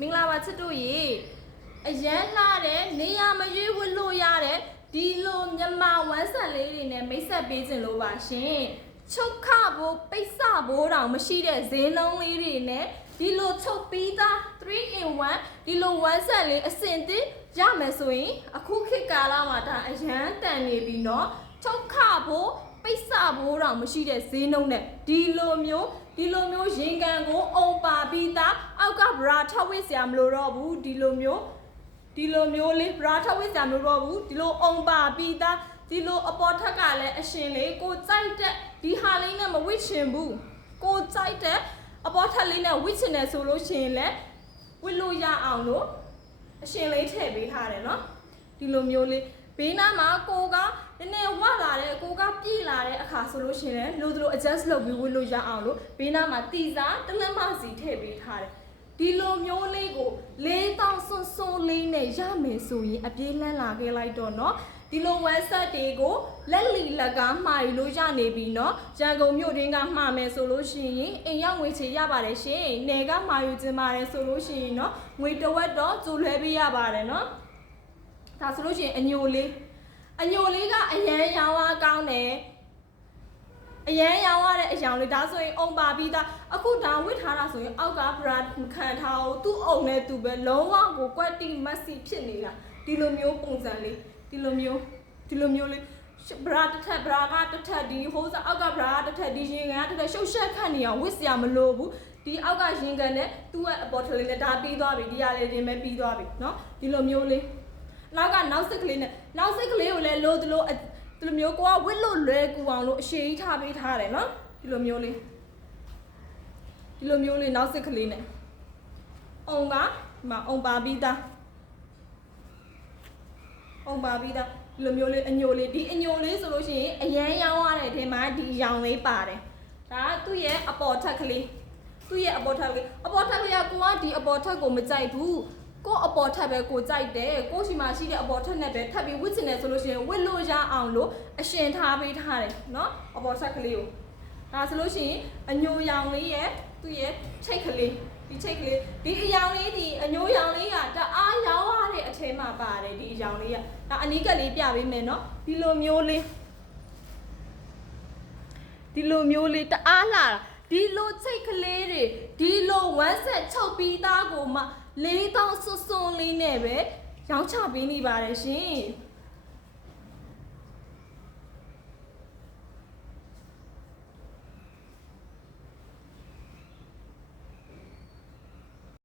မင်္ဂလာပါချစ်တို့ရေအရန်လာတဲ့နေရာမရွေးဝတ်လို့ရတဲ့ဒီလိုမြန်မာဝမ်းဆက်လေးတွေနဲ့မိတ်ဆက်ပေးခြင်းလို့ပါရှင်ချုပ်ခဖို့ပိတ်စဖို့တောင်မရှိတဲ့ဈေးနှုန်းလေးတွေနဲ့ဒီလိုချုပ်ပြီးသား3 in 1ဒီလိုဝမ်းဆက်လေးအစင်သစ်ရမယ်ဆိုရင်အခုခေတ်ကာလမှာဒါအရန်တန်နေပြီเนาะချုပ်ခဖို့ပိတ်စဖို့တောင်မရှိတဲ့ဈေးနှုန်းနဲ့ဒီလိုမျိုးရင်ကန်ကိုအုံပါပြီးသားအောက်ကဘရာထဝစ်စရာမလိုတော့ဘူးဒီလိုမျိုးလေးဘရာထဝစ်စရာမလိုတော့ဘူးဒီလိုအုံပါပြီးသားဒီလိုအပေါ်ထက်ကလည်းအရှင်လေးကိုကြိုက်တဲ့ဒီဟာလေးနဲ့မဝစ်ချင်ဘူးကိုကြိုက်တဲ့အပေါ်ထက်လေးနဲ့ဝစ်ချင်တယ်ဆိုလို့ရှိရင်လည်းဝစ်လို့ရအောင်လို့အရှင်လေးထည့်ပေးထားတယ်เนาะဒီလိုမျိုးလေးဘေးနားမှာကိုကနည်းနည်းဝလာတဲ့ကိုကပြည့်လာတဲ့အခါဆိုလို့ရှိရင်လိုလို adjust လုပ်ပြီးဝတ်လို့ရအောင်လို့ဘေးနားမှာတီစားတလက်မစီထည့်ပေးထားတယ်ဒီလိုမျိုးလေးကို4000စွန်းလေးနဲ့ရမယ်ဆိုရင်အပြေးလန်းလာခဲ့လိုက်တော့เนาะဒီလိုဝက်ဆက်တွေကိုလက်လီလက်ကားမှာယူလို့ရနေပြီเนาะရန်ကုန်မြို့တွင်းကမှာမယ်ဆိုလို့ရှိရင်အိမ်ရောက်ငွေချေရပါတယ်ရှင်နယ်ကမှာယူခြင်းပါတယ်ဆိုလို့ရှိရင်เนาะငွေတဝက်တော့ကျိုးလွှဲပေးရပါတယ်เนาะဒါဆိုလို့ရှိရင်အညိုလေးကအရန်ရောင်းအားကောင်းတယ်အရန်ရောင်းရတဲ့အရောင်လေးဒါဆိုရင်အုံပါပြီးသားအခုဒါဝစ်ထားတာဆိုရင်အောက်ကဘရာခံထားအောင်သူ့အုံနဲ့သူပဲလုံးဝကိုကွက်တီမက်ဆီဖြစ်နေတာဒီလိုမျိုးပုံစံလေးဒီလိုမျိုးလေးဘရာတစ်ထက်ဘရာကတစ်ထက်ဒီဟိုးစအောက်ကဘရာတစ်ထက်ဒီရင်ကန်ကတစ်ထက်ရှုပ်ရှက်ခတ်နေအောင်ဝစ်စရာမလိုဘူးဒီအောက်ကရင်ကန်နဲ့သူ့ရဲ့အပေါ်ထလေးနဲ့ဒါပြီးသွားပြီဒီရလေးတင်ပဲပြီးသွားပြီเนาะဒီလိုမျိုးလေးနောက်ကနောက်စစ်ကလေးနဲ့နောက်စစ်ကလေးကိုလည်းလိုဒီလိုမျိုးကိုကဝစ်လို့လွယ်ကူအောင်လို့အရှိကြီးထားပေးထားတယ်နော်ဒီလိုမျိုးလေးနောက်စစ်ကလေးနဲ့အုံကဒီမှာအုံပါပြီးသားဒီလိုမျိုးလေးအညိုလေးဒီအညိုလေးဆိုလို့ရှိရင်အရန်ရောင်းရတဲ့အထဲမှာဒီရောင်လေးပါတယ်ဒါကသူ့ရဲ့အပေါ်ထက်ကလေးကကိုကဒီအပေါ်ထက်ကိုမကြိုက်ဘူးကိုအပေါ်ထက်ပဲကိုကြိုက်တယ်ကိုရှိမှရှိတဲ့အပေါ်ထက်နဲ့ပဲထပ်ပြီးဝစ်ချင်တယ်ဆိုလို့ရှိရင်ဝစ်လို့ရအောင်လို့အရှင်ထားပေးထားတယ်เนาะအပေါ်ထက်ကလေးကိုဒါဆိုလို့ရှိရင်အညိုရောင်လေးရဲ့သူ့ရဲ့ချိတ်ကလေးဒီအရောင်လေးဒီအညိုရောင်လေးကတအားရောင်းရတဲ့အထဲမှာပါတယ်ဒီအရောင်လေးကဒါအနီးကလေးပြပေးမယ်เนาะဒီလိုမျိုးလေးတအားလာဒီလိုချိတ်ကလေးတွေဒီလိုဝမ်းဆက်ချုပ်ပြီးသားကိုမှ4000စွန်းလေးနဲ့ပဲရောင်းချပေးနေပါတယ်ရှင်